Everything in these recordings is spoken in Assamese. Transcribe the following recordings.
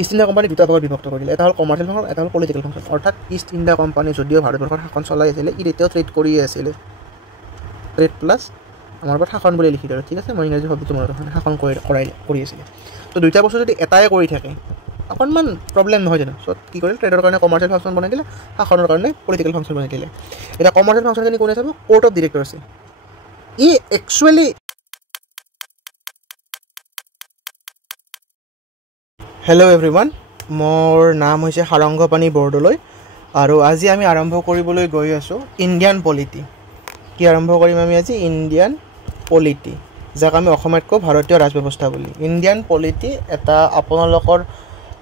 ইষ্ট ইণ্ডিয়া কোম্পানী দুটা ভাগত বিভক্ত কৰিলে, এটা হ'ল কমাৰ্চিয়েল ফাংচন, এটা হ'ল পলিটিকেল ফাংচন। অৰ্থাৎ ইষ্ট ইণ্ডিয়া কোম্পানী যদিও ভাৰতবৰ্ষৰ শাসন চলাই আছিলে, ই তেতিয়াও ট্ৰেড কৰিয়ে আছিলে। ট্ৰেড প্লাছ আমাৰ পৰা শাসন বুলি লিখি দিওঁ, ঠিক আছে, মই ইংৰাজী শব্দটো মনত শাসন কৰি আছিলে। তো দুইটা বস্তু যদি এটাই কৰি থাকে অকণমান প্ৰব্লেম নহয় জানো। চ' কি কৰিলে, ট্ৰেডৰ কাৰণে কমাৰ্চিয়েল ফাংচন বনাই দিলে, শাসনৰ কাৰণে পলিটিকেল ফাংচন বনাই দিলে। এতিয়া কমাৰ্চিয়েল ফাংচনখিনি কোনে চাব? কোৰ্ট অফ ডিৰেক্টৰ আছে। ই একচুৱেলি হেল্ল' এভৰিৱান, মোৰ নাম হৈছে সাৰংগপাণি বৰদলৈ আৰু আজি আমি আৰম্ভ কৰিবলৈ গৈ আছোঁ ইণ্ডিয়ান পলিটি। কি আৰম্ভ কৰিম আমি আজি? ইণ্ডিয়ান পলিটি, যাক আমি অসমীয়াত কওঁ ভাৰতীয় ৰাজব্যৱস্থা বুলি। ইণ্ডিয়ান পলিটি এটা আপোনালোকৰ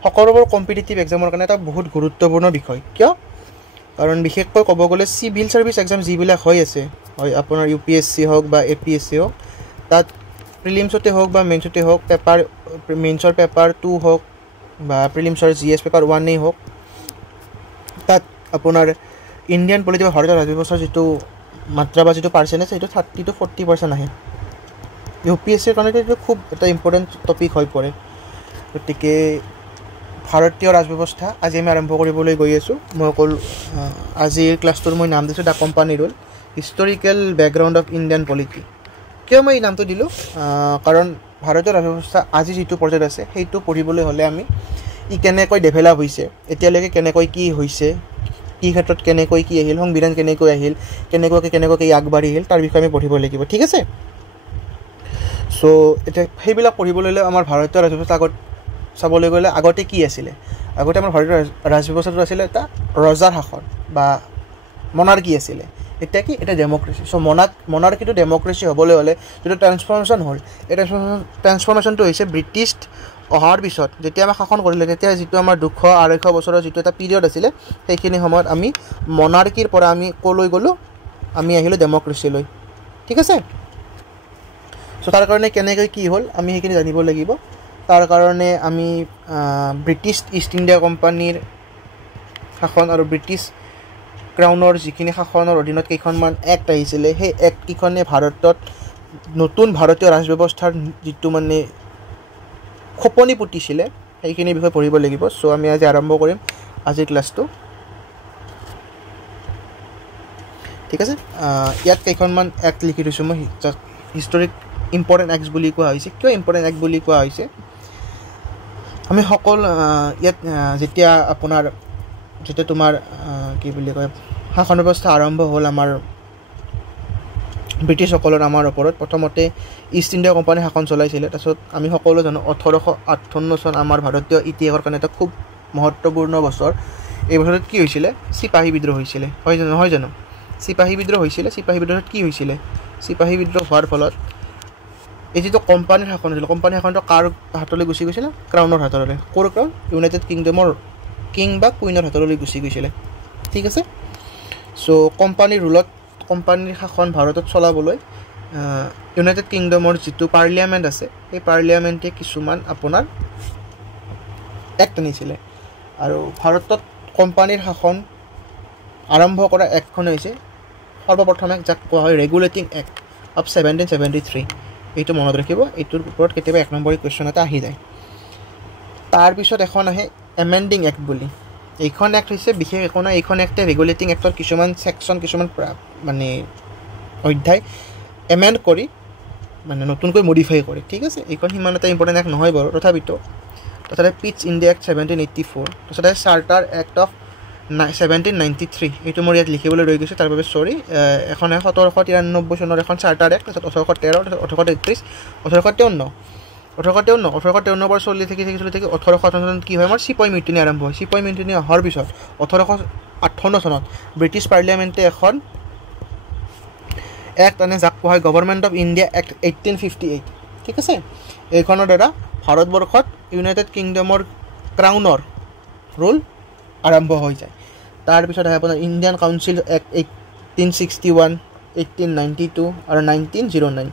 সকলোবোৰ কম্পিটিটিভ এক্সামৰ কাৰণে এটা বহুত গুৰুত্বপূৰ্ণ বিষয়। কিয়? কাৰণ বিশেষকৈ ক'ব গ'লে চিভিল ছাৰ্ভিচ এক্সাম যিবিলাক হৈ আছে, হয় আপোনাৰ UPSC হওক বা APSC হওক, তাত প্ৰিলিমছতে হওক বা মেইনছতে হওক, মেইনছৰ পেপাৰ 2 হওক বা প্ৰিলিমছৰ GS পেপাৰ 1 হওক, তাত আপোনাৰ ইণ্ডিয়ান পলিটি বা ভাৰতীয় ৰাজব্যৱস্থাৰ যিটো মাত্ৰা বা যিটো পাৰ্চেণ্টেজ, সেইটো 30 to 40% আহে। UPSCৰ কাৰণে এইটো খুব এটা ইম্পৰ্টেণ্ট টপিক হৈ পৰে। গতিকে ভাৰতীয় ৰাজব্যৱস্থা আজি আমি আৰম্ভ কৰিবলৈ গৈ আছোঁ। মই ক'লোঁ আজিৰ ক্লাছটোৰ মই নাম দিছোঁ the company rule, historical background of Indian polity. কিয় মই এই নামটো দিলোঁ? কাৰণ ভাৰতীয় ৰাজব্যৱস্থা আজি যিটো পৰ্যায়ত আছে, সেইটো পঢ়িবলৈ হ'লে আমি ই কেনেকৈ ডেভেলপ হৈছে, এতিয়ালৈকে কেনেকৈ কি হৈছে, কি ক্ষেত্ৰত কেনেকৈ কি আহিল, সংবিধান কেনেকৈ আহিল, কেনেকুৱাকৈ আগবাঢ়ি আহিল, তাৰ বিষয়ে আমি পঢ়িব লাগিব, ঠিক আছে। চ' এতিয়া সেইবিলাক পঢ়িবলৈ হ'লে আমাৰ ভাৰতীয় ৰাজব্যৱস্থা আগত চাবলৈ গ'লে আগতে কি আছিলে? আগতে আমাৰ ভাৰতীয় ৰাজব্যৱস্থাটো আছিলে এটা ৰজাৰ শাসন বা মনাৰ্কি আছিলে। এতিয়া কি? এটা ডেমক্ৰেচি। চ' মনাৰ্কিটো ডেমক্ৰেচি হ'বলৈ হ'লে যিটো ট্ৰেন্সফৰ্মেশ্যন হ'ল, এই ট্ৰেন্সফৰ্মেশ্যনটো হৈছে ব্ৰিটিছ অহাৰ পিছত যেতিয়া আমাক শাসন কৰিলে, তেতিয়া যিটো আমাৰ 200-250 বছৰৰ যিটো এটা পিৰিয়ড আছিলে, সেইখিনি সময়ত আমি মনাৰ্কিৰ পৰা আমি ক'লৈ গ'লোঁ? আমি আহিলোঁ ডেমক্ৰেচিলৈ, ঠিক আছে। চ' তাৰ কাৰণে কেনেকৈ কি হ'ল আমি সেইখিনি জানিব লাগিব। তাৰ কাৰণে আমি ব্ৰিটিছ ইষ্ট ইণ্ডিয়া কোম্পানীৰ শাসন আৰু ব্ৰিটিছ ক্ৰাউনৰ যিখিনি শাসনৰ অধীনত কেইখনমান এক্ট আহিছিলে, সেই এক্টকেইখনে ভাৰতত নতুন ভাৰতীয় ৰাজব্যৱস্থাৰ যিটো মানে খোপনি পুতিছিলে, সেইখিনি বিষয়ে পঢ়িব লাগিব। চ' আমি আজি আৰম্ভ কৰিম আজিৰ ক্লাছটো, ঠিক আছে। ইয়াত কেইখনমান এক্ট লিখি থৈছোঁ মই, হিষ্টৰিক ইম্পৰ্টেণ্ট এক্ট বুলি কোৱা হৈছে। কিয় ইম্পৰ্টেণ্ট এক্ট বুলি কোৱা হৈছে? আমি সকলো ইয়াত যেতিয়া আপোনাৰ যেতিয়া তোমাৰ কি বুলি কয় শাসন ব্যৱস্থা আৰম্ভ হ'ল আমাৰ ব্ৰিটিছসকলৰ আমাৰ ওপৰত, প্ৰথমতে ইষ্ট ইণ্ডিয়া কোম্পানী শাসন চলাইছিলে। তাৰপিছত আমি সকলো জানো 1858 চন আমাৰ ভাৰতীয় ইতিহাসৰ কাৰণে এটা খুব মহত্বপূৰ্ণ বছৰ। এই বছৰত কি হৈছিলে? চিপাহী বিদ্ৰোহ হৈছিলে, হয় জানো? নহয় জানো? চিপাহী বিদ্ৰোহ হৈছিলে। চিপাহী বিদ্ৰোহত কি হৈছিলে? চিপাহী বিদ্ৰোহ হোৱাৰ ফলত এই যিটো কোম্পানীৰ শাসন হৈছিলে, কোম্পানীৰ শাসনটো কাৰ হাতলৈ গুচি গৈছিলে? ক্ৰাউনৰ হাতলৈ। ক'ৰ ক্ৰাউন? ইউনাইটেড কিংডমৰ কিং বা কুইনৰ হাতলৈ গুচি গৈছিলে, ঠিক আছে। চ' কোম্পানীৰ ৰুলত, কোম্পানীৰ শাসন ভাৰতত চলাবলৈ ইউনাইটেড কিংডমৰ যিটো পাৰ্লিয়ামেণ্ট আছে, সেই পাৰ্লিয়ামেণ্টে কিছুমান আপোনাৰ এক্ট আনিছিলে। আৰু ভাৰতত কোম্পানীৰ শাসন আৰম্ভ কৰা এক্টখন হৈছে সৰ্বপ্ৰথমে যাক কোৱা হয় ৰেগুলেটিং এক্ট অফ 1773। এইটো মনত ৰাখিব, এইটোৰ ওপৰত কেতিয়াবা 1 নম্বৰী কুৱেশ্যন এটা আহি যায়। তাৰপিছত এখন আহে এমেণ্ডিং এক্ট বুলি। এইখন এক্ট হৈছে বিশেষ একো নাই, এইখন এক্টে ৰেগুলেটিং এক্টৰ কিছুমান ছেকশ্যন, কিছুমান মানে অধ্যায় এমেণ্ড কৰি মানে নতুনকৈ মডিফাই কৰে, ঠিক আছে। এইখন সিমান এটা ইম্পৰ্টেণ্ট এক্ট নহয় বাৰু, তথাপিতো। তাৰপিছতে পিটছ ইণ্ডিয়া এক্ট 1784, তাৰপিছতে চাৰ্টাৰ এক্ট অফ 1793, এইটো মোৰ ইয়াত লিখিবলৈ ৰৈ গৈছে, তাৰ বাবে চৰি। এখন 1793 চনৰ এখন চাৰ্টাৰ এক্ট, তাৰপিছত 1813, তাৰপিছত 1833, 1853 পৰা চলি থাকি 1858 চনত কি হয়? আমাৰ চিপাহী মিউটিনি আৰম্ভ হয়। চিপাহী মিউটিনি অহাৰ পিছত 1858 চনত ব্ৰিটিছ পাৰ্লিয়ামেণ্টে এখন এক্ট আনে, যাক কোৱা হয় গভৰ্ণমেণ্ট অফ ইণ্ডিয়া এক্ট 1858, ঠিক আছে। এইখনৰ দ্বাৰা ভাৰতবৰ্ষত ইউনাইটেড কিংডমৰ ক্ৰাউনৰ ৰুল আৰম্ভ হৈ যায়। তাৰপিছত আহে আপোনাৰ ইণ্ডিয়ান কাউন্সিল এক্ট 1861, 1892 আৰু 1909।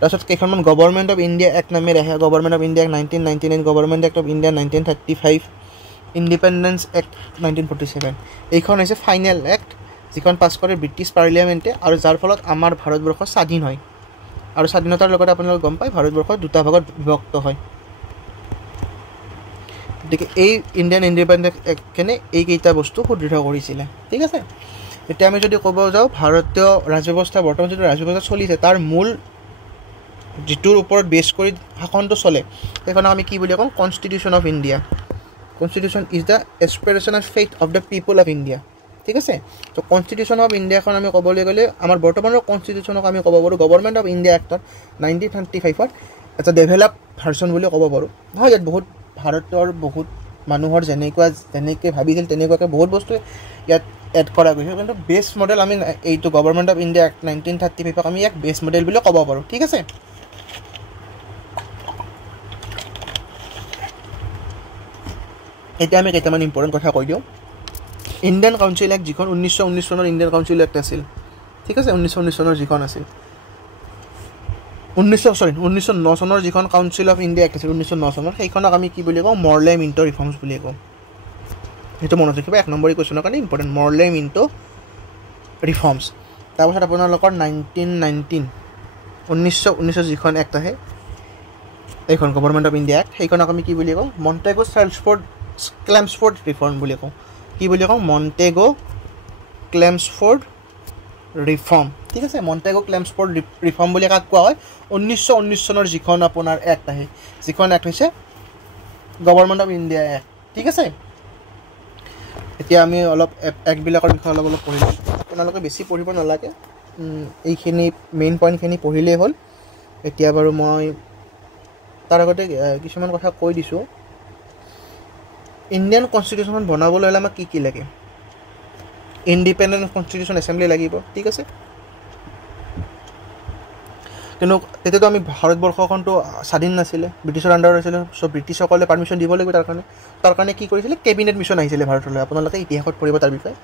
তাৰপিছত কেইখনমান গভৰ্ণমেণ্ট অফ ইণ্ডিয়া এক্ট নামেৰে আহে। Government of India act 1999, government act of India 1935, independence act 1947। এইখন হৈছে ফাইনেল এক্ট, যিখন পাছ কৰে ব্ৰিটিছ পাৰ্লিয়ামেণ্টে, আৰু যাৰ ফলত আমাৰ ভাৰতবৰ্ষ স্বাধীন হয়। আৰু স্বাধীনতাৰ লগতে আপোনালোকে গম পায় ভাৰতবৰ্ষ দুটা ভাগত বিভক্ত হয়। গতিকে এই ইণ্ডিয়ান ইণ্ডিপেণ্ডেন্স এক্টখনে এইকেইটা বস্তু সুদৃঢ় কৰিছিলে ঠিক আছে এতিয়া আমি যদি ক'ব যাওঁ ভাৰতীয় ৰাজব্যৱস্থা বৰ্তমান যিটো ৰাজব্যৱস্থা চলিছে তাৰ মূল যিটোৰ ওপৰত বেছ কৰি শাসনটো চলে সেইখনক আমি কি বুলি কওঁ constitution of India constitution is the aspiration and faith of the people of India ঠিক আছে তো কনষ্টিটিউশ্যন অফ ইণ্ডিয়াখন আমি ক'বলৈ গ'লে আমাৰ বৰ্তমানৰ কনষ্টিটিউশ্যনক আমি ক'ব পাৰোঁ গভৰ্ণমেণ্ট অফ ইণ্ডিয়া এক্টত 1935ত এটা ডেভেলপ ভাৰ্চন বুলি ক'ব পাৰোঁ নহয় ইয়াত বহুত ভাৰতৰ বহুত মানুহৰ যেনেকৈ ভাবিছিল তেনেকুৱাকৈ বহুত বস্তু ইয়াত এড কৰা গৈছে কিন্তু বেছ মডেল আমি এইটো গভৰ্ণমেণ্ট অফ ইণ্ডিয়া এক্ট 1935ক আমি ইয়াক বেছ মডেল বুলি ক'ব পাৰোঁ ঠিক আছে এতিয়া আমি কেইটামান ইম্পৰ্টেণ্ট কথা কৈ দিওঁ ইণ্ডিয়ান কাউন্সিল এক্ট যিখন 1919 চনৰ ইণ্ডিয়ান কাউন্সিল এক্ট আছিল ঠিক আছে 1919 চনৰ যিখন আছিল 1909 চনৰ যিখন কাউন্সিল অফ ইণ্ডিয়া এক্ট আছিল 1909 চনৰ সেইখনক আমি কি বুলি কওঁ মৰলে মিণ্টো ৰিফৰ্মছ বুলি কওঁ সেইটো মনত ৰাখিব 1 নম্বৰ কুৱেশ্যনৰ কাৰণে ইম্পৰ্টেণ্ট মৰলে মিণ্টো ৰিফৰ্মছ তাৰপাছত আপোনালোকৰ 1919 যিখন এক্ট আহে এইখন গভৰ্ণমেণ্ট অফ ইণ্ডিয়া এক্ট সেইখনক আমি কি বুলি কওঁ মণ্টেগো ক্লেমছফোৰ্ড ৰিফৰ্ম বুলি কওঁ কি বুলি কওঁ মণ্টেগো ক্লেমছফোৰ্ড ৰিফৰ্ম ঠিক আছে মণ্টেগো ক্লেমছফোৰ্ড ৰিফৰ্ম বুলি কাক কোৱা হয় 1919 চনৰ যিখন আপোনাৰ এক্ট আহে যিখন এক্ট হৈছে গভৰ্ণমেণ্ট অফ ইণ্ডিয়া এক্ট ঠিক আছে এতিয়া আমি অলপ এক্টবিলাকৰ বিষয়ে অলপ পঢ়িলোঁ আপোনালোকে বেছি পঢ়িব নালাগে এইখিনি মেইন পইণ্টখিনি পঢ়িলেই হ'ল এতিয়া বাৰু মই তাৰ আগতে কিছুমান কথা কৈ দিছোঁ ইণ্ডিয়ান কনষ্টিটিউশ্যনখন বনাবলৈ হ'লে আমাক কি লাগে ইণ্ডিপেণ্ডেণ্ট কনষ্টিটিউশ্যন এছেম্বলি লাগিব ঠিক আছে কিন্তু তেতিয়াতো আমি ভাৰতবৰ্ষখনতো স্বাধীন নাছিলে ব্ৰিটিছৰ আণ্ডাৰত আছিলে চ' ব্ৰিটিছসকলে পাৰ্মিশ্যন দিব লাগিব তাৰ কাৰণে কি কৰিছিলে কেবিনেট মিছন আহিছিলে ভাৰতলৈ আপোনালোকে ইতিহাসত পঢ়িব তাৰ বিষয়ে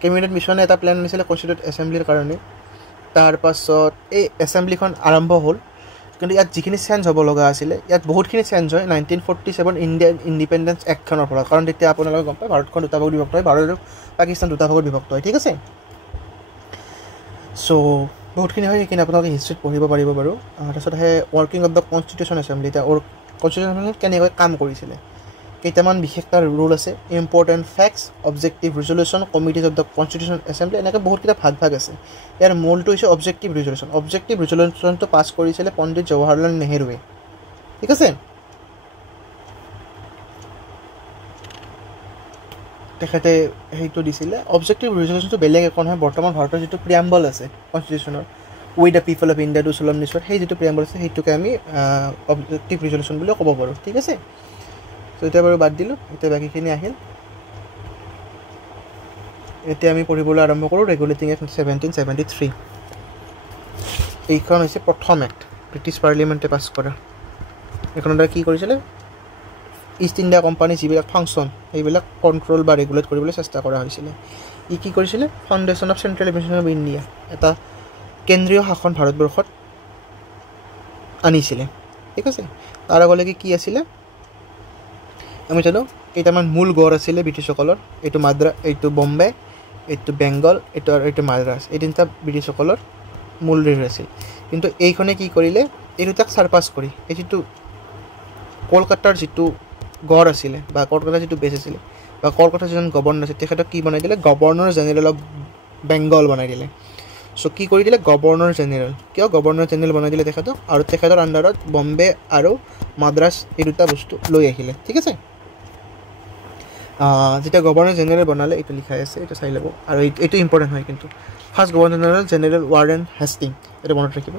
কেবিনেট মিছনে এটা প্লেন আনিছিলে কনষ্টিটিউট এছেম্বলিৰ কাৰণে তাৰপাছত এই এছেম্বলিখন আৰম্ভ হ'ল কিন্তু ইয়াত যিখিনি চেঞ্জ হ'ব লগা আছিলে ইয়াত বহুতখিনি চেঞ্জ হয় 1947 ইণ্ডিয়ান ইণ্ডিপেণ্ডেন্স এক্টখনৰ পৰা কাৰণ তেতিয়া আপোনালোকে গম পায় ভাৰতখন দুটা ভাগত বিভক্ত হয় ভাৰত আৰু পাকিস্তান দুটা ভাগত বিভক্ত হয় ঠিক আছে চ' বহুতখিনি হয় সেইখিনি আপোনালোকে হিষ্ট্ৰীত পঢ়িব পাৰিব বাৰু তাৰপিছত আহে working of the constitution assembly এতিয়া কনষ্টিটিউশ্যন কেনেকৈ কাম কৰিছিলে কেইটামান বিশেষ তাৰ ৰুল আছে important facts objective resolution committees of the constitution assembly এনেকৈ বহুতকেইটা ভাগ আছে ইয়াৰ মূলটো হৈছে অবজেক্টিভ ৰিজলিউশ্যনটো পাছ কৰিছিলে পণ্ডিত জৱাহৰলাল নেহৰুৱে ঠিক আছে তেখেতে সেইটো দিছিলে অবজেক্টিভ ৰিজলিউশ্যনটো বেলেগ একো নহয় বৰ্তমান ভাৰতৰ যিটো প্ৰিয়াম্বল আছে কনষ্টিটিউশ্যনৰ with the people of India to solemnly swear সেই যিটো প্ৰিয়াম্বল আছে সেইটোকে আমি অবজেক্টিভ ৰিজলিউশ্যন বুলিও ক'ব পাৰোঁ ঠিক আছে চ' এতিয়া বাৰু বাদ দিলোঁ এতিয়া বাকীখিনি আহিল এতিয়া আমি পঢ়িবলৈ আৰম্ভ কৰোঁ ৰেগুলেটিং এক্ট 1773 এইখন হৈছে প্ৰথম এক্ট ব্ৰিটিছ পাৰ্লিমেণ্টে পাছ কৰা এইখনৰ দ্বাৰা কি কৰিছিলে ইষ্ট ইণ্ডিয়া কোম্পানী যিবিলাক ফাংচন সেইবিলাক কণ্ট্ৰল বা ৰেগুলেট কৰিবলৈ চেষ্টা কৰা হৈছিলে ই কি কৰিছিলে foundation of central administration of India এটা কেন্দ্ৰীয় শাসন ভাৰতবৰ্ষত আনিছিলে ঠিক আছে তাৰ আগলৈকে কি আছিলে আমি জানো কেইটামান মূল গড় আছিলে ব্ৰিটিছসকলৰ এইটো বম্বে এইটো বেংগল এইটো মাদ্ৰাছ এই তিনিটা ব্ৰিটিছসকলৰ মূল ৰেৰ আছিল কিন্তু এইখনে কি কৰিলে এই দুটাক চাৰপাছ কৰি এই যিটো কলকাতাৰ যিটো গড় আছিলে বা কলকাতাৰ যিটো বেছ আছিলে বা কলকাতাৰ যিজন গভৰ্ণৰ আছিল তেখেতক কি বনাই দিলে গভৰ্ণৰ জেনেৰেল অফ বেংগল বনাই দিলে চ' কি কৰি দিলে গভৰ্ণৰ জেনেৰেল কিয় গভৰ্ণৰ জেনেৰেল বনাই দিলে তেখেতক আৰু তেখেতৰ আণ্ডাৰত বম্বে আৰু মাদ্ৰাছ এই দুটা বস্তু লৈ আহিলে ঠিক আছে যেতিয়া গভৰ্ণৰ জেনেৰেল বনালে এইটো লিখাই আছে এইটো চাই ল'ব আৰু এইটো ইম্পৰ্টেণ্ট হয় কিন্তু first governor general Warren Hasting এইটো মনত ৰাখিব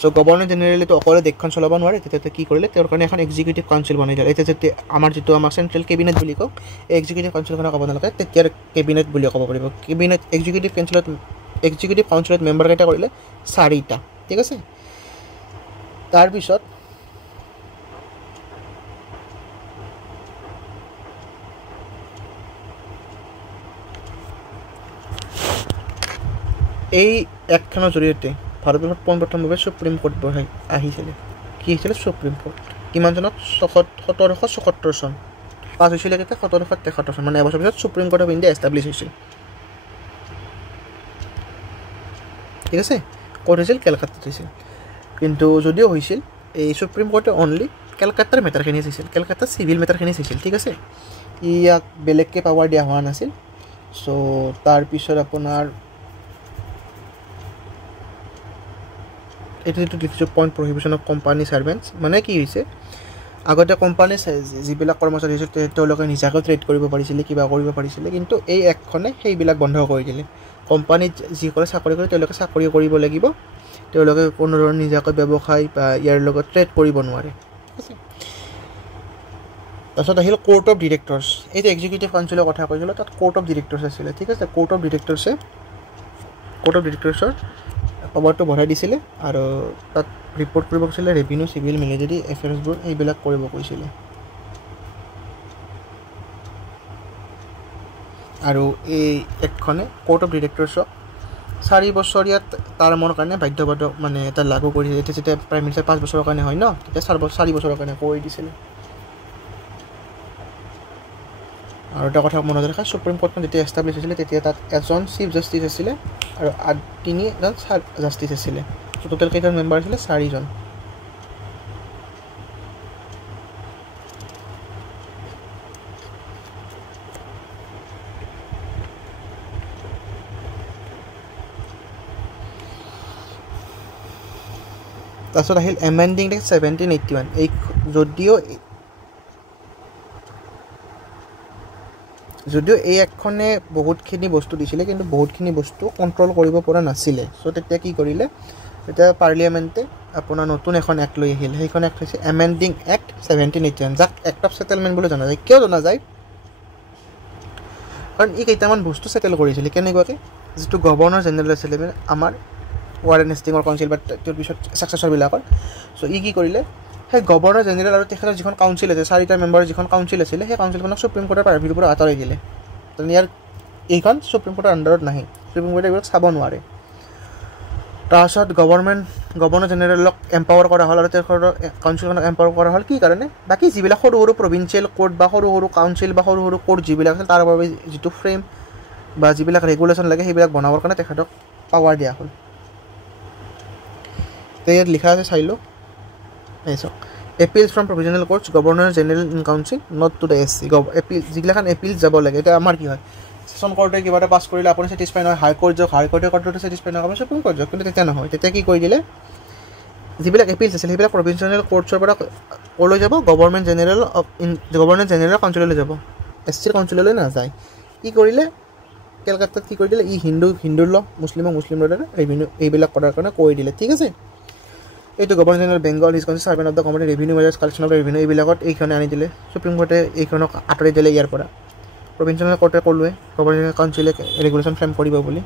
চ' গভৰ্ণৰ জেনেৰেলেতো অকলে দেশখন চলাব নোৱাৰে তেতিয়া কি কৰিলে তেওঁৰ কাৰণে এখন এক্সিকিউটিভ কাউন্সিল বনাই দিলে এতিয়া যেতিয়া আমাৰ যিটো আমাৰ চেণ্ট্ৰেল কেবিনেট বুলি কওঁ এই এক্সিকিউটিভ কাউন্সিলখনক আপোনালোকে তেতিয়াৰ কেবিনেট বুলি ক'ব পাৰিব কেবিনেট এক্সিকিউটিভ কাউন্সিলত মেম্বাৰ কেইটা কৰিলে 4টা ঠিক আছে তাৰপিছত এই এক্টখনৰ জৰিয়তে ভাৰতবৰ্ষত পোনপ্ৰথমভাৱে সুপ্ৰিম কোৰ্ট আহিছিলে কি হৈছিলে সুপ্ৰিম কোৰ্ট কিমান চনত 1774 চন পাছ হৈছিলে কেতিয়া 1773 চন মানে এবছৰ পিছত supreme court of India establish হৈছিল ঠিক আছে ক'ত হৈছিল কেলকাতাত হৈছিল কিন্তু যদিও হৈছিল এই সুপ্ৰিম কোৰ্টে অনলি কেলকাতাৰ মেটাৰখিনি চাইছিল, কেলকাতাৰ চিভিল মেটাৰখিনি চাইছিল, ঠিক আছে। ইয়াক বেলেগকৈ পাৱাৰ দিয়া হোৱা নাছিল। চ' তাৰপিছত আপোনাৰ এইটো যিটো দেখিছোঁ পইণ্ট প্ৰহিবিশ্যন অফ কোম্পানী ছাৰ্ভেণ্টছ, মানে কি হৈছে আগতে কোম্পানী যিবিলাক কৰ্মচাৰী আছিল তেওঁলোকে নিজাকৈ ট্ৰেড কৰিব পাৰিছিলে, কিবা কৰিব পাৰিছিলে, কিন্তু এই এক্টখনে সেইবিলাক বন্ধ কৰি দিলে। কোম্পানীত যিসকলে চাকৰি কৰে তেওঁলোকে চাকৰি কৰিব লাগিব, তেওঁলোকে কোনো ধৰণৰ নিজাকৈ ব্যৱসায় বা ইয়াৰ লগত ট্ৰেড কৰিব নোৱাৰে, ঠিক আছে। তাৰপিছত আহিল কোৰ্ট অফ ডিৰেক্টৰ্ছ। এইটো এক্সিকিউটিভ কাউন্সিলৰ কথা কৈছিলোঁ, তাত কোৰ্ট অফ ডিৰেক্টৰ্ছ আছিলে, ঠিক আছে। কোৰ্ট অফ ডিৰেক্টৰ্ছৰ পাৱাৰটো বঢ়াই দিছিলে আৰু তাত ৰিপৰ্ট কৰিব কৈছিলে ৰেভিনিউ, চিভিল, মিলিটাৰী এফেয়াৰ্ছবোৰ এইবিলাক কৰিব কৈছিলে। আৰু এই এক্টখনে কোৰ্ট অফ ডিৰেক্টৰ্ছক 4 বছৰীয়া টাৰ্মৰ কাৰণে বাধ্যবাধক মানে এটা লাগু কৰি দিছিলে। যেতিয়া প্ৰাইম মিনিষ্টাৰ 5 বছৰৰ কাৰণে হয় ন, তেতিয়া 4 বছৰৰ কাৰণে কৰি দিছিলে। আৰু এটা কথা মনত ৰাখা, সুপ্ৰিম কোৰ্টখন যেতিয়া এষ্টাব্লিছ হৈছিলে তেতিয়া তাত এজন চিফ জাষ্টিছ আছিলে আৰু 3জন জাষ্টিছ আছিলে। চ' টোটেল কেইজন মেম্বাৰ আছিলে? 4জন। তাৰপিছত আহিল এমেণ্ডিং এক্ট 1781। এই যদিও এই এক্টখনে বহুতখিনি বস্তু দিছিলে, কিন্তু বহুতখিনি বস্তু কণ্ট্ৰল কৰিব পৰা নাছিলে। চ' তেতিয়া কি কৰিলে, তেতিয়া পাৰ্লিয়ামেণ্টে আপোনাৰ নতুন এখন এক্ট লৈ আহিল। সেইখন এক্ট হৈছে এমেণ্ডিং এক্ট 1781, যাক এক্ট অফ ছেটেলমেণ্ট বুলি জনা যায়। কিয় জনা যায়? কাৰণ ই কেইটামান বস্তু ছেটেল কৰিছিলে। কেনেকুৱাকৈ? যিটো গভৰ্ণৰ জেনেৰেল আছিলে আমাৰ ৱাৰেন হেষ্টিঙৰ কাউন্সিল বা তেওঁৰ পিছত ছাক্সেছৰবিলাকৰ, চ' ই কি কৰিলে, সেই গভৰ্ণৰ জেনেৰেল আৰু তেখেতৰ যিখন কাউন্সিল আছে, 4টা মেম্বাৰৰ যিখন কাউন্সিল আছিলে, সেই কাউন্সিলখনক সুপ্ৰিম কোৰ্টৰ পাৰ্ভিৰ পৰা আঁতৰাই দিলে। কাৰণ এইখন সুপ্ৰিম কোৰ্টৰ আণ্ডাৰত নাহে, সুপ্ৰিম কোৰ্টে এইবিলাক চাব নোৱাৰে। তাৰপিছত গভৰ্ণৰ জেনেৰেলক এম্পাৱাৰ কৰা হ'ল আৰু তেখেতৰ কাউন্সিলখনক এম্পাৱাৰ কৰা হ'ল। কি কাৰণে? বাকী যিবিলাক সৰু সৰু প্ৰভিঞ্চিয়েল কোৰ্ট বা সৰু সৰু কাউন্সিল বা সৰু সৰু কোৰ্ট যিবিলাক আছিল, তাৰ বাবে যিটো ফ্ৰেম বা যিবিলাক ৰেগুলেশ্যন লাগে সেইবিলাক বনাবৰ কাৰণে তেখেতক পাৱাৰ দিয়া হ'ল। ইয়াত লিখা আছে, চাই লওক। চাওক, appeals from provincial courts governor general in council not to the SC। যিগিলাখন এপিলছ যাব লাগে, এতিয়া আমাৰ কি হয়, ছেশ্যন কোৰ্টে কিবা এটা পাছ কৰিলে আপুনি ছেটিছফাই নহয়, হাইকোৰ্ট যাওক, হাইকোৰ্টে কোৰ্টটো ছেটিছফাই নহয়, আপুনি সুপ্ৰিম কোৰ্ট যাওক। কিন্তু তেতিয়া নহয়, তেতিয়া কি কৰি দিলে, যিবিলাক এপিলছ আছিল সেইবিলাক প্ৰভিঞ্চিয়েল কোৰ্টছৰ পৰা ক'লৈ যাব? গভৰ্ণৰ জেনেৰেল কাউন্সিললৈ যাব, SCৰ কাউন্সিললৈ নাযায়। কি কৰিলে, কেলকাতাত কি কৰি দিলে, ই হিন্দুৰ ল, মুছলিমৰ দ্বাৰা ৰেভিনিউ এইবিলাক কৰাৰ কাৰণে কৰি দিলে, ঠিক আছে। এইটো governor general Bengal, his considered servant of the government, revenue measures, collection of revenue, এইবিলাকত এইখনে আনি দিলে। সুপ্ৰিম কোৰ্টে এইখনক আঁতৰাই দিলে ইয়াৰ পৰা। প্ৰভিঞ্চিয়েল কোৰ্টে ক'লোৱে গভৰ্ণৰ কাউন্সিলে ৰেগুলেশ্যন ফ্ৰেম কৰিব বুলি।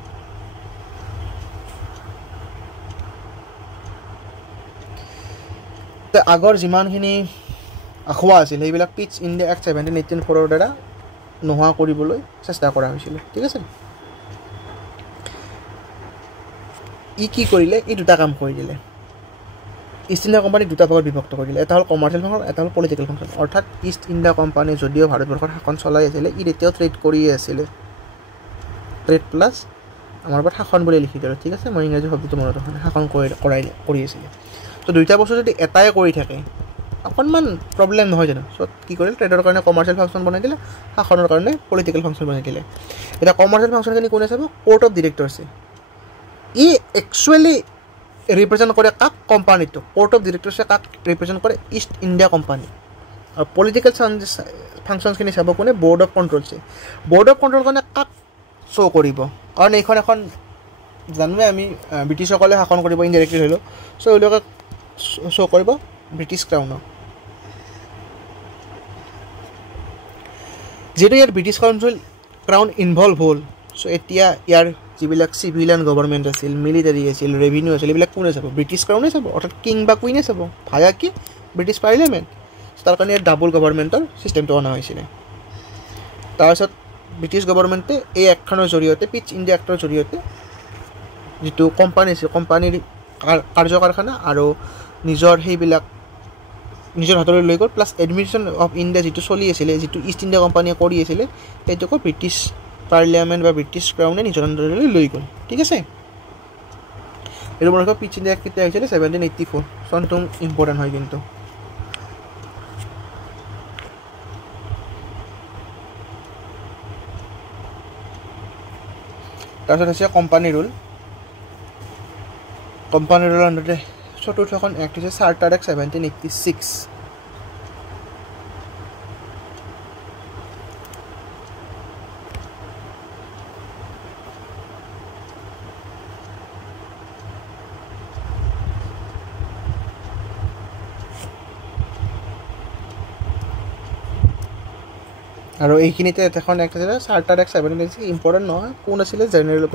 আগৰ যিমানখিনি আখোৱা আছিল সেইবিলাক পিটছ ইণ্ডিয়া এক্ট 1784 দ্বাৰা নোহোৱা কৰিবলৈ চেষ্টা কৰা হৈছিল, ঠিক আছে। ই কি কৰিলে, ই দুটা কাম কৰি দিলে। ইষ্ট ইণ্ডিয়া কোম্পানী দুটা ভাগত বিভক্ত কৰি দিলে, এটা হ'ল কমাৰ্চিয়েল ফাংচন, এটা হ'ল পলিটিকেল ফাংচন। অৰ্থাৎ ইষ্ট ইণ্ডিয়া কোম্পানী যদিও ভাৰতবৰ্ষৰ শাসন চলাই আছিলে, ই তেতিয়াও ট্ৰেড কৰিয়ে আছিলে। ট্ৰেড প্লাছ আমাৰ ওপৰত শাসন বুলি লিখি দিলোঁ, ঠিক আছে। মই ইংৰাজী শব্দটো মনত ৰখা নাই, শাসন কৰি আছিলে। ত' দুইটা বস্তু যদি এটাই কৰি থাকে অকণমান প্ৰব্লেম নহয় জানো। চ' কি কৰিলে, ট্ৰেডৰ কাৰণে কমাৰ্চিয়েল ফাংচন বনাই দিলে, শাসনৰ কাৰণে পলিটিকেল ফাংচন বনাই দিলে। এতিয়া কমাৰ্চিয়েল ফাংচনখিনি কোনে চাব? কোৰ্ট অফ ডিৰেক্টৰ্ছে। ই একচুৱেলি ৰিপ্ৰেজেণ্ট কৰে কাক? কোম্পানীটো। কোৰ্ট অফ ডিৰেক্টৰ্ছে কাক ৰিপ্ৰেজেণ্ট কৰে? East India Company. আৰু পলিটিকেল ফাংচনছখিনি চাব কোনে? ব'ৰ্ড অফ কণ্ট্ৰলছে। ব'ৰ্ড অফ কণ্ট্ৰল কাৰণে কাক শ্ব' কৰিব? কাৰণ এইখন এখন জানোৱে আমি ব্ৰিটিছসকলে শাসন কৰিব, ইনডাইৰেক্টলি হ'লেও। চ' এওঁলোকে শ্ব' কৰিব ব্ৰিটিছ ক্ৰাউনক। যিহেতু ইয়াত ব্ৰিটিছ ক্ৰাউন ইনভলভ হ'ল, চ' এতিয়া ইয়াৰ যিবিলাক চিভিলিয়ান গভৰ্ণমেণ্ট আছিল, মিলিটাৰী আছিল, ৰেভিনিউ আছিল, এইবিলাক কোনে চাব? ব্ৰিটিছ ক্ৰাউনে চাব, অৰ্থাৎ কিং বা কুইনে চাব। ভায়া কি? British parliament. তাৰ কাৰণে ইয়াত ডাবল গভৰ্ণমেণ্টৰ ছিষ্টেমটো অনা হৈছিলে। তাৰপিছত ব্ৰিটিছ গভৰ্ণমেণ্টে এই এক্টখনৰ জৰিয়তে, পিটছ ইণ্ডিয়া এক্টৰ জৰিয়তে, যিটো কোম্পানী আছিল, কোম্পানীৰ কাৰ্য কাৰখানা আৰু নিজৰ সেইবিলাক নিজৰ হাতলৈ লৈ গ'ল, প্লাছ এডমিনিষ্ট্ৰেশ্যন অফ ইণ্ডিয়া যিটো চলি আছিলে, যিটো ইষ্ট ইণ্ডিয়া কোম্পানীয়ে কৰি আছিলে, সেইটোকো ব্ৰিটিছ পাৰ্লিয়ামেণ্ট বা ব্ৰিটিছ ক্ৰাউনে নিজৰ আণ্ডাৰলৈ লৈ গ'ল, ঠিক আছে। এইটো মনত ৰাখক, পিটছ ইণ্ডিয়া কেতিয়া হৈছিলে? 1784 চনটো ইম্পৰ্টেণ্ট হয় কিন্তু। তাৰপিছত আছে কোম্পানী ৰুল আণ্ডাৰতে চতুৰ্থখন এক্ট হৈছে চাৰ্টাৰ এক্ট 1786 আৰু এইখিনিতে এখন এক্ট আছিলে চাৰ্টাৰ এক্ট 1786 ইম্পৰ্টেণ্ট নহয় কোন আছিলে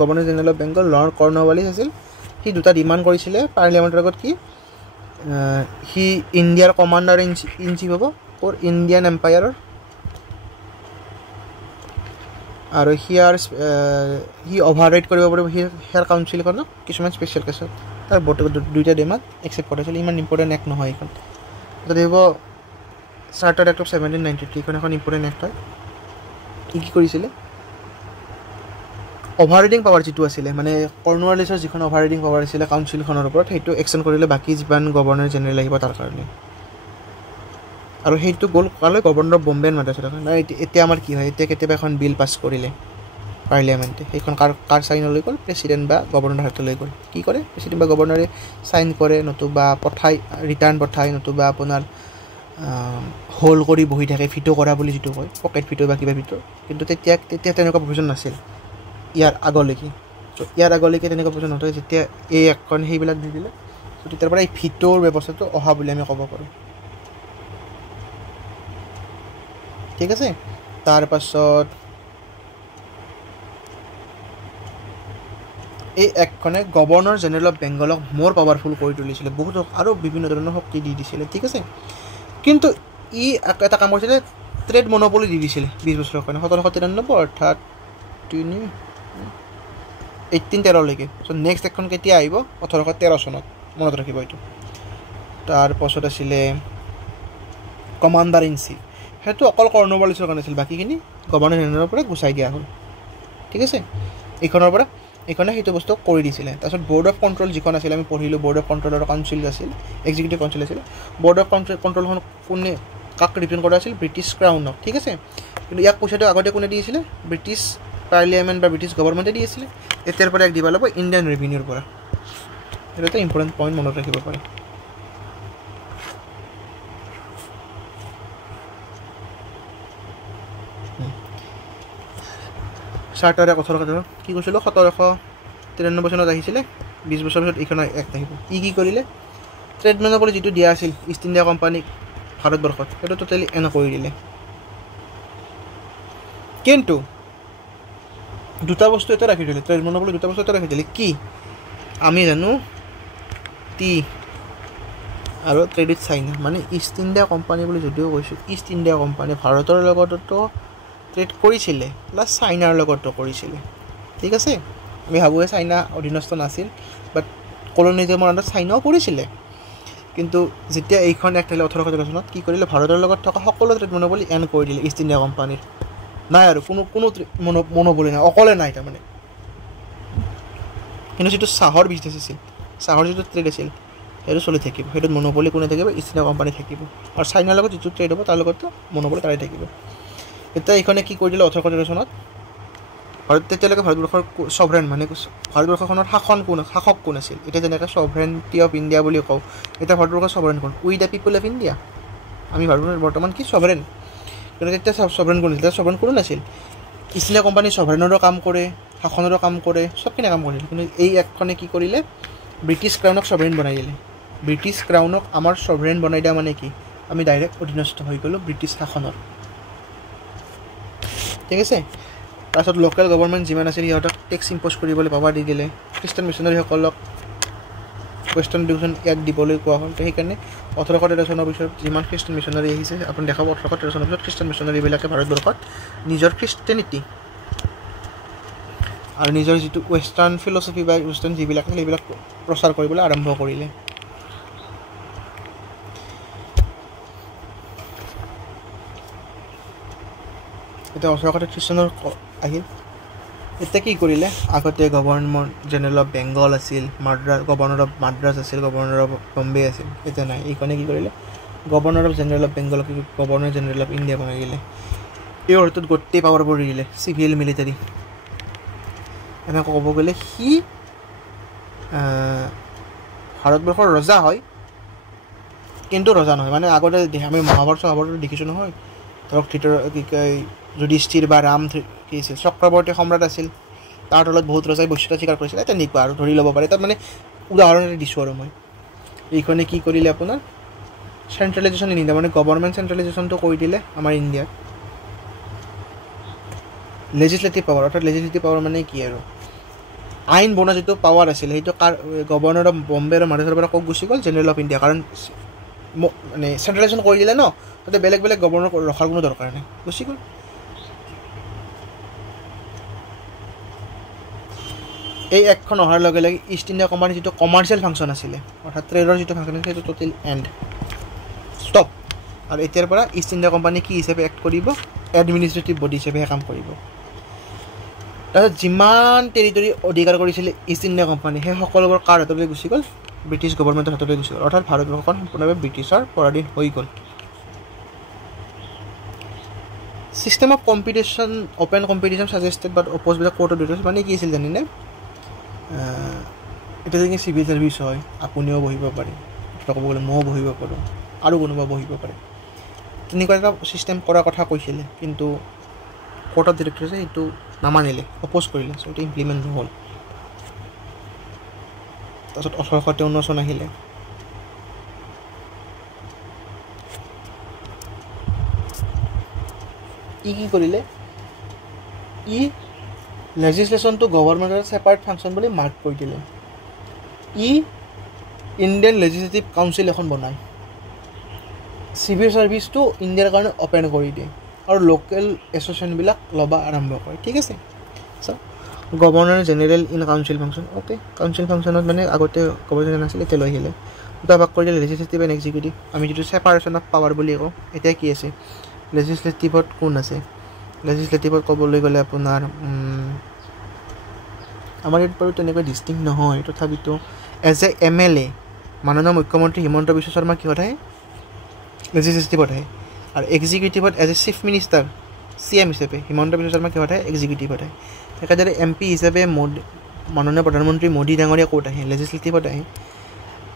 governor general of Bengal lord Cornwallis আছিল সি দুটা ডিমাণ্ড কৰিছিলে পাৰ্লিয়ামেণ্টৰ আগত কি সি ইণ্ডিয়াৰ কমাণ্ডাৰ ইন চিফ হ'ব ফৰ ইণ্ডিয়ান এম্পায়াৰৰ আৰু সি অভাৰৰাইড কৰিব পাৰিব সেয়াৰ কাউন্সিলখনক কিছুমান স্পেচিয়েল কেছত তাৰ দুইটা ডিমাণ্ড একচেপ্ট কৰাইছিল ইমান ইম্পৰ্টেণ্ট এক্ট নহয় এইখন যদি হ'ব চাৰ্টাৰ এক্ট অফ 1793 এইখন এখন ইম্পৰ্টেণ্ট এক্ট হয় কি কৰিছিলে অভাৰৰাইডিং পাৱাৰ যিটো আছিলে মানে কৰ্ণৱালিছৰ যিখন অভাৰৰাইডিং পাৱাৰ আছিলে কাউন্সিলখনৰ ওপৰত সেইটো এক্সটেণ্ড কৰিলে বাকী যিমান গভৰ্ণৰ জেনেৰেল আহিব তাৰ কাৰণে আৰু সেইটো গ'ল কালৈ গভৰ্ণৰ বম্বে মাদ্ৰাছৰ নাই এতিয়া আমাৰ কি হয় এতিয়া কেতিয়াবা এখন বিল পাছ কৰিলে পাৰ্লিয়ামেণ্টে সেইখন কাৰ চাইনলৈ গ'ল প্ৰেচিডেণ্ট বা গভৰ্ণৰৰ হাতলৈ গ'ল কি কৰে প্ৰেচিডেণ্ট বা গভৰ্ণৰে চাইন কৰে নতুবা ৰিটাৰ্ণ পঠায় নতুবা আপোনাৰ হোল্ড কৰি বহি থাকে ভিটো কৰা বুলি যিটো কয় পকেট ভিটো বা কিবা ভিটো কিন্তু তেতিয়া তেনেকুৱা প্ৰভিজন নাছিল ইয়াৰ আগলৈকে তেনেকুৱা প্ৰভিজন নথয় যেতিয়া এই এখন সেইবিলাক দি দিলে চ' তেতিয়াৰ পৰা এই ভিটোৰ ব্যৱস্থাটো অহা বুলি আমি ক'ব পাৰোঁ ঠিক আছে তাৰপাছত এই এক্টখনে গভৰ্ণৰ জেনেৰেল অফ বেংগলক মোৰ পাৱাৰফুল কৰি তুলিছিলে বহুত আৰু বিভিন্ন ধৰণৰ শক্তি দি দিছিলে ঠিক আছে কিন্তু ই এটা কাম কৰিছিলে ট্ৰেড মনোপলি দি দিছিলে 20 বছৰৰ কাৰণে 1793 অৰ্থাৎ 1813লৈকে চ' নেক্সট এখন কেতিয়া আহিব 1813 চনত মনত ৰাখিব এইটো তাৰপাছত আছিলে কমাণ্ডাৰ ইন চিফ সেইটো অকল কৰ্ণৱালিছৰ কাৰণে আছিল বাকীখিনি গভৰ্ণৰ জেনেৰেলৰ পৰা গুচাই দিয়া হ'ল ঠিক আছে এইখনে সেইটো বস্তু কৰি দিছিলে তাৰপিছত বৰ্ড অফ কণ্ট্ৰল যিখন আছিল আমি পঢ়িলোঁ বৰ্ড অফ কণ্ট্ৰলৰ কাউন্সিল আছিল এক্সিকিউটিভ কাউন্সিল আছিল বৰ্ড অফ কণ্ট্ৰলখন কোনে কাক ৰিপ্ৰেজেণ্ট কৰা আছিল ব্ৰিটিছ ক্ৰাউনক ঠিক আছে কিন্তু ইয়াক পইচাটো আগতে কোনে দিছিলে ব্ৰিটিছ পাৰ্লিয়ামেণ্ট বা ব্ৰিটিছ গভৰ্ণমেণ্টে দি আছিলে এতিয়াৰ পৰা এক দিব লাগিব ইণ্ডিয়ান ৰেভিনিউৰ পৰা সেইটো এটা ইম্পৰ্টেণ্ট পইণ্ট মনত ৰাখিব পাৰে চাৰ্টাৰ এক্ট 18 কি কৈছিলোঁ 1793 চনত আহিছিলে 20 বছৰ পিছত এইখন এক্ট আহিব কি কৰিলে ট্ৰেড মনোপলি যিটো দিয়া আছিল ইষ্ট ইণ্ডিয়া কোম্পানীক ভাৰতবৰ্ষত সেইটো টোটেলি এণ্ড কৰি দিলে কিন্তু দুটা বস্তু এটা ৰাখি দিলে ট্ৰেড মনোপলি দুটা বস্তু এটা ৰাখি দিলে কি আমি জানো টি আৰু ট্ৰেড উইথ চাইনা মানে ইষ্ট ইণ্ডিয়া কোম্পানী বুলি যদিও কৈছোঁ ইষ্ট ইণ্ডিয়া কোম্পানী ভাৰতৰ লগতো ট্ৰেড কৰিছিলে প্লাছ চাইনাৰ লগতো কৰিছিলে ঠিক আছে আমি ভাবোঁ চাইনা অধীনস্থ নাছিল বাট কলনিজমৰ আণ্ডাৰত চাইনাও কৰিছিলে কিন্তু যেতিয়া এইখন এক্ট আহিলে 1813 চনত কি কৰিলে ভাৰতৰ লগত থকা সকলো ট্ৰেড মনোপলি এণ্ড কৰি দিলে ইষ্ট ইণ্ডিয়া কোম্পানীৰ নাই আৰু কোনো মনোপলি নাই অকলে নাই তাৰমানে কিন্তু যিটো চাহৰ বিজনেছ আছিল চাহৰ যিটো ট্ৰেড আছিল সেইটো চলি থাকিব সেইটোত মনোপলি কোনে থাকিব ইষ্ট ইণ্ডিয়া কোম্পানী থাকিব আৰু চাইনাৰ লগত যিটো ট্ৰেড হ'ব তাৰ লগতো মনোপলি তাৰে থাকিব এতিয়া এইখনে কি কৰি দিলে 1813 চনত তেতিয়ালৈকে ভাৰতবৰ্ষৰ ছভৰেন মানে ভাৰতবৰ্ষখনৰ শাসক কোন আছিল এতিয়া যেনেকৈ ছভৰেণ্টি অফ ইণ্ডিয়া বুলি কওঁ এতিয়া ভাৰতবৰ্ষৰ ছভৰেন কোন উই দ্য পিপল অফ ইণ্ডিয়া আমি ভাৰতবৰ্ষৰ বৰ্তমান কি ছভৰেন কিন্তু তেতিয়া ছভৰেন কোন আছিল তেতিয়া ছভৰেন কোনো নাছিল ইষ্ট ইণ্ডিয়া কোম্পানী ছভৰেনৰো কাম কৰে শাসনৰো কাম কৰে চবখিনি কাম কৰিছিল কিন্তু এই এক্টখনে কি কৰিলে ব্ৰিটিছ ক্ৰাউনক ছভৰেন বনাই দিলে ব্ৰিটিছ ক্ৰাউনক আমাৰ ছভৰেন বনাই দিয়া মানে কি আমি ডাইৰেক্ট অধীনস্থ হৈ গ'লোঁ ব্ৰিটিছ শাসনৰ ঠিক আছে তাৰপিছত লোকেল গভৰ্ণমেণ্ট যিমান আছিল সিহঁতক টেক্স ইম্প'জ কৰিবলৈ পাৱাৰ দি দিলে খ্ৰীষ্টান মিছনাৰীসকলক ৱেষ্টাৰ্ণ ডিভিজন ইয়াত দিবলৈ কোৱা হ'ল তো সেইকাৰণে 1813 চনৰ পিছত যিমান খ্ৰীষ্টান মিছনাৰী আহিছে আপুনি দেখাব 1813 চনৰ পিছত খ্ৰীষ্টান মিছনাৰীবিলাকে ভাৰতবৰ্ষত নিজৰ খ্ৰীষ্টানিটি আৰু নিজৰ যিটো ৱেষ্টাৰ্ণ ফিলচফি বা ৱেষ্টাৰ্ণ যিবিলাক আছিল সেইবিলাক প্ৰচাৰ কৰিবলৈ আৰম্ভ কৰিলে এতিয়া 1833 চনৰ আহিল এতিয়া কি কৰিলে আগতে গভৰ্ণৰ জেনেৰেল অফ বেংগল আছিল গভৰ্ণৰ অফ মাদ্ৰাছ আছিল গভৰ্ণৰ অফ বম্বে আছিল এতিয়া নাই এইখনে কি কৰিলে গভৰ্ণৰ অফ জেনেৰেল অফ বেংগলক গভৰ্ণৰ জেনেৰেল অফ ইণ্ডিয়া বনাই দিলে এই অৰ্থত গোটেই পাৱাৰবোৰ দিলে চিভিল মিলিটাৰী এনেকৈ ক'ব গ'লে সি ভাৰতবৰ্ষৰ ৰজা হয়, কিন্তু ৰজা নহয়। মানে আগতে আমি মহাভাৰত দেখিছোঁ নহয়, ধৰক কি কয় যুধিষ্ঠিৰ বা ৰাম কি আছিল চক্ৰৱৰ্তী সম্ৰাট আছিল, তাৰ তলত বহুত ৰজাই বৈশ্যতা স্বীকাৰ কৰিছিলে, তেনেকুৱা আৰু ধৰি ল'ব পাৰে। তাত মানে উদাহৰণ এটা দিছোঁ আৰু মই এইখনে কি কৰিলে আপোনাৰ চেণ্ট্ৰেলাইজেশ্যন ইন ইণ্ডিয়া, মানে গভৰ্ণমেণ্ট চেণ্ট্ৰেলাইজেশ্যনটো কৰি দিলে আমাৰ ইণ্ডিয়াত। লেজিছলেটিভ পাৱাৰ, অৰ্থাৎ লেজিছলেটিভ পাৱাৰ মানে কি আৰু আইন বনোৱা যিটো পাৱাৰ আছিল সেইটো গভৰ্ণৰ অফ বম্বে আৰু মাদ্ৰাছৰ পৰা ক'ত গুচি গ'ল, জেনেৰেল অফ ইণ্ডিয়া। কাৰণ মানে চেণ্ট্ৰেলাইজেশ্যন কৰি দিলে ন, তাতে বেলেগ বেলেগ গভৰ্ণৰ ৰখাৰ কোনো দৰকাৰ নাই, গুচি গ'ল। এই এক্টখন অহাৰ লগে লগে ইষ্ট ইণ্ডিয়া কোম্পানীৰ যিটো কমাৰ্চিয়েল ফাংচন আছিলে, অৰ্থাৎ ট্ৰেডৰ যিটো ফাংচন আছিলে, সেইটো টোটেল এণ্ড ষ্টপ। আৰু এতিয়াৰ পৰা ইষ্ট ইণ্ডিয়া কোম্পানী কি হিচাপে এক্ট কৰিব, এডমিনিষ্ট্ৰেটিভ বডি হিচাপেহে কাম কৰিব। তাৰপিছত যিমান টেৰিটৰী অধিকাৰ কৰিছিলে ইষ্ট ইণ্ডিয়া কোম্পানী, সেই সকলোবোৰ কাৰ হাতলৈ গুচি গ'ল, ব্ৰিটিছ গভৰ্ণমেণ্টৰ হাতলৈ গুচি গ'ল। অৰ্থাৎ ভাৰতবৰ্ষখন সম্পূৰ্ণভাৱে ব্ৰিটিছৰ পৰাধীন হৈ গ'ল। System of competition, open competition suggested but opposed by court of duties, মানে কি আছিল জানেনে? এতিয়া যদি চিভিল ছাৰ্ভিচ হয়, আপুনিও বহিব পাৰে, ক'ব গ'লে ময়ো বহিব পাৰোঁ, আৰু কোনোবা বহিব পাৰে, তেনেকুৱা এটা ছিষ্টেম কৰাৰ কথা কৈছিলে, কিন্তু কোৰ্ট অফ ডিৰেক্টৰ্ছে সেইটো নামানিলে, অপ'জ কৰিলে, চ' এইটো ইমপ্লিমেণ্ট নহ'ল। তাৰপিছত 1853 চন আহিলে, কি কৰিলে, লেজিছলেশ্যনটো গভৰ্ণমেণ্টৰ ছেপাৰেট ফাংচন বুলি মাৰ্ক কৰি দিলে। ইণ্ডিয়ান লেজিছলেটিভ কাউন্সিল এখন বনায়, চিভিল ছাৰ্ভিচটো ইণ্ডিয়াৰ কাৰণে অ'পেন কৰি দিয়ে, আৰু লোকেল এছ'চিয়েশ্যনবিলাক ল'ব আৰম্ভ কৰে। ঠিক আছে, so' governor general in council function, okay. Council ফাংচনত মানে আগতে গভৰ্ণৰ নাছিলে, এতিয়া লৈ আহিলে, দুটা ভাগ কৰি দিলে, লেজিছলেটিভ এণ্ড এক্সিকিউটিভ। আমি যিটো ছেপাৰেশ্যন অফ পাৱাৰ বুলি কওঁ, এতিয়া কি আছে, লেজিছলেটিভত কোন আছে? লেজিছলেটিভত ক'বলৈ গ'লে আপোনাৰ আমাৰ ইয়াত বাৰু তেনেকৈ ডিষ্টিংক্ট নহয়, তথাপিতো এজ এ MLA মাননীয় মুখ্যমন্ত্ৰী হিমন্ত বিশ্ব শৰ্মা কিহত আহে, লেজিছলেটিভত আহে। আৰু এক্সিকিউটিভত as a chief minister CM হিচাপে হিমন্ত বিশ্ব শৰ্মা কিহত আহে, এক্সিকিউটিভত আহে। একেদৰে MP হিচাপে মাননীয় প্ৰধানমন্ত্ৰী মোদী ডাঙৰীয়া ক'ত আহে, লেজিছলেটিভত আহে।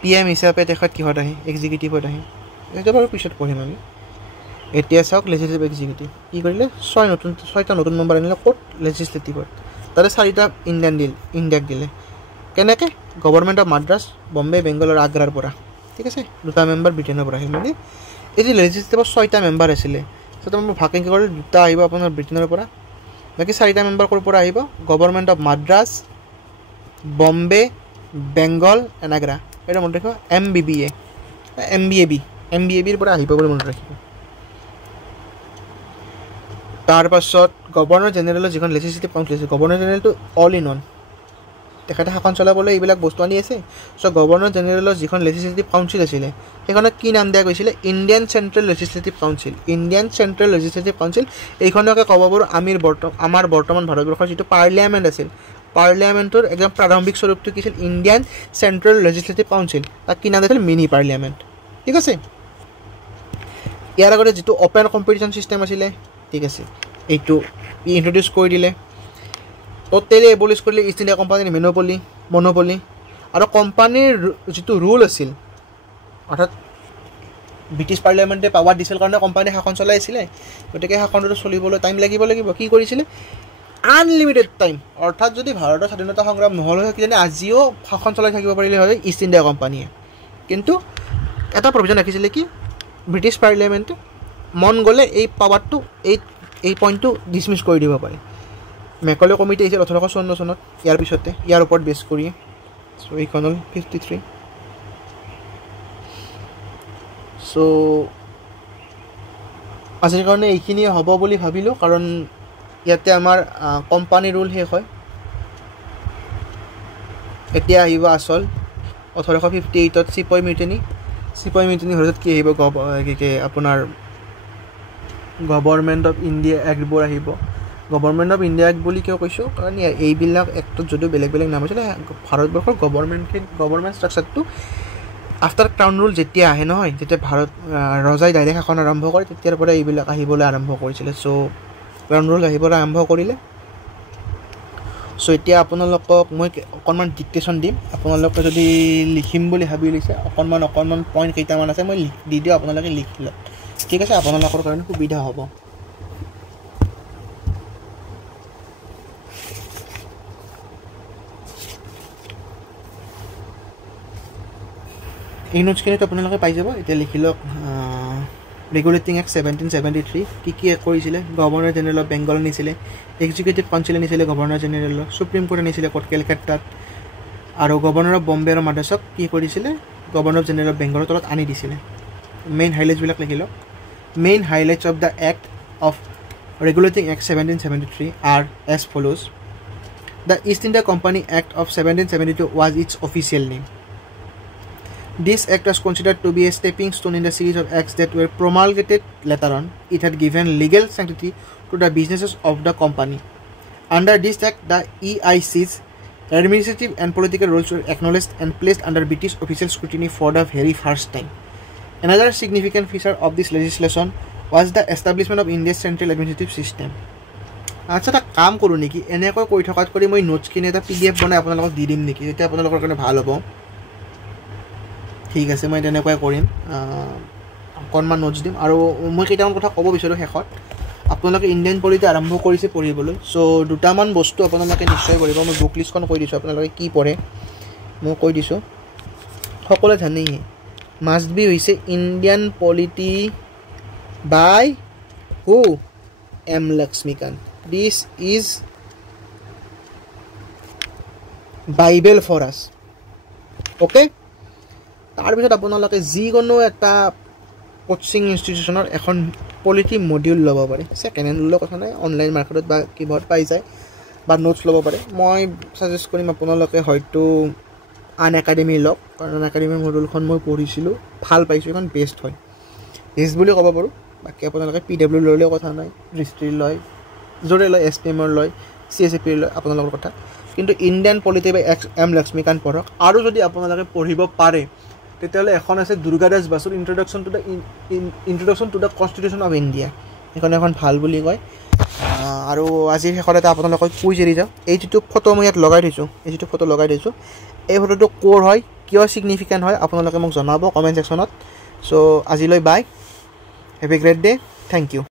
PM হিচাপে তেখেত কিহত আহে, এক্সিকিউটিভত আহে। সেইটো বাৰু পিছত পঢ়িম আমি। এতিয়া চাওক লেজিছলেটিভ এক্সিকিউটিভ কি কৰিলে, ছয়টা নতুন মেম্বাৰ আনিলে ক'ত, লেজিছলেটিভত। তাতে 4টা ইণ্ডিয়াক দিলে। কেনেকৈ, গভৰ্ণমেণ্ট অফ মাদ্ৰাছ, বম্বে, বেংগল আৰু আগ্ৰাৰ পৰা। ঠিক আছে, 2টা মেম্বাৰ ব্ৰিটেইনৰ পৰা আহিল। মানে এই যে লেজিছলেটিভত 6টা মেম্বাৰ আছিলে, 6টা মেম্বাৰ ভাগ কেনেকৈ কৰিলে, 2টা আহিব আপোনাৰ ব্ৰিটেইনৰ পৰা, বাকী 4টা মেম্বাৰ ক'ৰ পৰা আহিব, government of Madras, Bombay, Bengal and Agra. এটা মনত ৰাখিব, MBABৰ পৰা আহিব বুলি মনত ৰাখিব। তাৰপাছত গভৰ্ণৰ জেনেৰেলৰ যিখন লেজিছলেটিভ কাউন্সিল আছে, গভৰ্ণৰ জেনেৰেলটো অল ইন ওৱান, তেখেতে শাসন চলাবলৈ এইবিলাক বস্তু আনি আছে। চ' গভৰ্ণৰ জেনেৰেলৰ যিখন লেজিছলেটিভ কাউন্সিল আছিলে, সেইখনক কি নাম দিয়া গৈছিলে, Indian central legislative council. Indian central legislative council, এইখনকে ক'ব পাৰোঁ আমাৰ বৰ্তমান ভাৰতবৰ্ষৰ যিটো পাৰ্লিয়ামেণ্ট আছিল, পাৰ্লিয়ামেণ্টৰ একদম প্ৰাৰম্ভিক স্বৰূপটো কি আছিল, ইণ্ডিয়ান চেণ্ট্ৰেল লেজিছলেটিভ কাউন্সিল। তাক কি নাম দিছিল, মিনি পাৰ্লিয়ামেণ্ট। ঠিক আছে, ইয়াৰ আগতে যিটো অ'পেন কম্পিটিশ্যন ছিষ্টেম আছিলে, ঠিক আছে, এইটো ইণ্ট্ৰডিউচ কৰি দিলে। টোটেলি এবলিছ কৰিলে ইষ্ট ইণ্ডিয়া কোম্পানীৰ মনোপলি। আৰু কোম্পানীৰ যিটো ৰুল আছিল, অৰ্থাৎ ব্ৰিটিছ পাৰ্লিয়ামেণ্টে পাৱাৰ দিছিল কাৰণে কোম্পানীয়ে শাসন চলাই আছিলে, গতিকে শাসনটো চলিবলৈ টাইম লাগিব। কি কৰিছিলে, আনলিমিটেড টাইম, অৰ্থাৎ যদি ভাৰতৰ স্বাধীনতা সংগ্ৰাম নহ'ল হয়, কিজানি আজিও শাসন চলাই থাকিব পাৰিলে হয় ইষ্ট ইণ্ডিয়া কোম্পানীয়ে। কিন্তু এটা প্ৰভিজন ৰাখিছিলে কি, ব্ৰিটিছ পাৰ্লিয়ামেণ্টে মন গ'লে এই পাৱাৰটো এই পইণ্টটো ডিছমিছ কৰি দিব পাৰে। মেকলে কমিটি আহিছিল 1854 চনত, ইয়াৰ পিছতে ইয়াৰ ওপৰত বেছ কৰি। চ' এইখন হ'ল 53। চ' আজিৰ কাৰণে এইখিনিয়ে হ'ব বুলি ভাবিলোঁ, কাৰণ ইয়াতে আমাৰ কোম্পানী ৰুল শেষ হয়। এতিয়া আহিব আচল 1858ত চিপাই মিউটিনি ঘৰত কি আহিব, আপোনাৰ গভৰ্ণমেণ্ট অফ ইণ্ডিয়া এক্টবোৰ আহিব। গভৰ্ণমেণ্ট অফ ইণ্ডিয়া এক্ট বুলি কিয় কৈছোঁ, কাৰণ এইবিলাক এক্টত যদিও বেলেগ নাম আছিলে, ভাৰতবৰ্ষৰ গভৰ্ণমেণ্ট ষ্ট্ৰাকচাৰটো আফটাৰ ক্ৰাউন ৰুল যেতিয়া আহে নহয়, যেতিয়া ৰজাই ডাইৰেক্ট শাসন আৰম্ভ কৰে, তেতিয়াৰ পৰা এইবিলাক আহিবলৈ আৰম্ভ কৰিছিলে। চ' ক্ৰাউন ৰুল আহিবলৈ আৰম্ভ কৰিলে। সো এতিয়া আপোনালোকক মই অকণমান ডিক্টেশ্যন দিম আপোনালোকে যদি লিখিম বুলি ভাবি লৈছে অকণমান পইণ্ট কেইটামান আছে মই দি দিওঁ আপোনালোকে লিখি লওক ঠিক আছে আপোনালোকৰ কাৰণে সুবিধা হ'ব এই নোটছখিনিতো আপোনালোকে পাই যাব এতিয়া লিখি লওক ৰেগুলেটিং এক্ট 1773 কি কৰিছিলে গভৰ্ণৰ জেনেৰেল অফ বেংগল নিছিলে এক্সিকিউটিভ কাউন্সিল নিছিলে গভৰ্ণৰ জেনেৰেল সুপ্ৰিম কোৰ্ট নিছিলে কোৰ্ট কেলকাতাত আৰু গভৰ্ণৰ অফ বম্বে আৰু মাদ্ৰাছক কি কৰিছিলে গভৰ্ণৰ জেনেৰেল অফ বেংগলৰ তলত আনি দিছিলে মেইন হাইলাইটছবিলাক লিখি লওক main highlights of the act of regulating act 1773 are as follows the East India Company Act of 1772 was its official name. This act was considered to be a stepping stone in the series of acts that were promulgated later on. It had given legal sanctity to the businesses of the company. Under this act, the EIC's administrative and political roles were acknowledged and placed under British official scrutiny for the very first time. Another significant feature of this legislation was the establishment of India's central administrative system. আচ্ছা এটা কাম কৰোঁ নেকি এনেকৈ কৈ থকাত কৰি মই নোটছখিনি এটা PDF বনাই আপোনালোকক দি দিম নেকি তেতিয়া আপোনালোকৰ কাৰণে ভাল হ'ব ঠিক আছে মই তেনেকুৱাই কৰিম অকণমান নোটছ দিম আৰু মই কেইটামান কথা ক'ব বিচাৰোঁ শেষত আপোনালোকে ইণ্ডিয়ান পলিটি আৰম্ভ কৰিছে পঢ়িবলৈ চ' দুটামান বস্তু আপোনালোকে নিশ্চয় পঢ়িব মই বুক লিষ্টখন কৈ দিছোঁ আপোনালোকে কি পঢ়ে মই কৈ দিছোঁ সকলোৱে জানেই মাষ্ট বি হৈছে ইণ্ডিয়ান পলিটি বাই হু M Laxmikanth this is bible for us okay তাৰপিছত আপোনালোকে যিকোনো এটা কোচিং ইনষ্টিটিউশ্যনৰ এখন পলিটি মডিউল ল'ব পাৰে ছেকেণ্ড হেণ্ড ল'লেও কথা নাই অনলাইন মাৰ্কেটত বা কিবাহত পাই যায় বা নোটছ ল'ব পাৰে মই ছাজেষ্ট কৰিম আপোনালোকে হয়তো আন একাডেমি লওক কাৰণ আন একাডেমিৰ মডিউলখন মই পঢ়িছিলোঁ ভাল পাইছোঁ এখন বেষ্ট হয় বেষ্ট বুলি ক'ব পাৰোঁ বাকী আপোনালোকে PW ল'লেও কথা নাই হিষ্ট্ৰী লয় য'ৰে লয় SPMৰ লয় CSFP লয় আপোনালোকৰ কথা কিন্তু Indian polity by M Laxmikanth পঢ়ক আৰু যদি আপোনালোকে পঢ়িব পাৰে তেতিয়াহ'লে এখন আছে দুৰ্গাদাস বাসুৰ introduction to the constitution of India এইখন এখন ভাল বুলি কয় আৰু আজিৰ শেষত এটা আপোনালোকক কুইজ এৰি যাওঁ এই যিটো ফটো মই ইয়াত লগাই থৈছোঁ এই ফটোটো ক'ৰ হয় কিয় ছিগনিফিকেণ্ট হয় আপোনালোকে মোক জনাব কমেণ্ট ছেকশ্যনত চ' আজিলৈ bye have a great day thank U